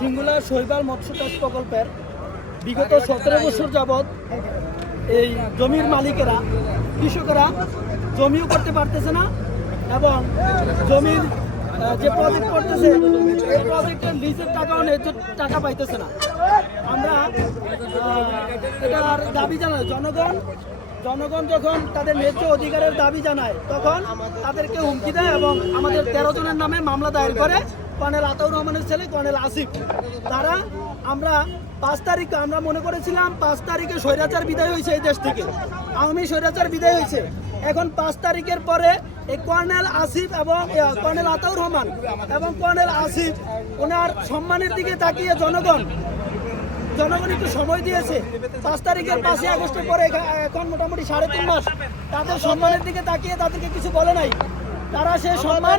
সিঙ্গুলা শৈবাল মৎস্য চাষ প্রকল্পের বিগত 17 বছর যাবৎ এই জমির মালিকেরা কৃষকেরা জমিও করতে পারতেছে না এবং জমির যে প্রজেক্ট করতেছে এই প্রজেক্টের লিজের টাকাও ন্যায্য টাকা পাইতেছে না। আমরা এটার দাবি জানাই জনগণ যখন তাদের ন্যায্য অধিকারের দাবি জানায় তখন তাদেরকে হুমকি দেয় এবং আমাদের 13 জনের নামে মামলা দায়ের করে কর্নেল আতাউর রহমানের ছেলে কর্নেল আসিফ। তারা আমরা 5 তারিখ আমরা মনে করেছিলাম 5 তারিখে স্বৈরাচার বিদায় হয়েছে এই দেশ থেকে, আওয়ামী স্বৈরাচার বিদায় হয়েছে। এখন 5 তারিখের পরে এই কর্নেল আসিফ এবং কর্নেল আতাউর রহমান এবং কর্নেল আসিফ ওনার সম্মানের দিকে তাকিয়ে জনগণ একটু সময় দিয়েছে। 5 তারিখের 5 আগস্টের পরে এখন মোটামুটি 3.5 মাস তাদের সম্মানের দিকে তাকিয়ে তাদেরকে কিছু বলে নাই। তারা সেই সম্মান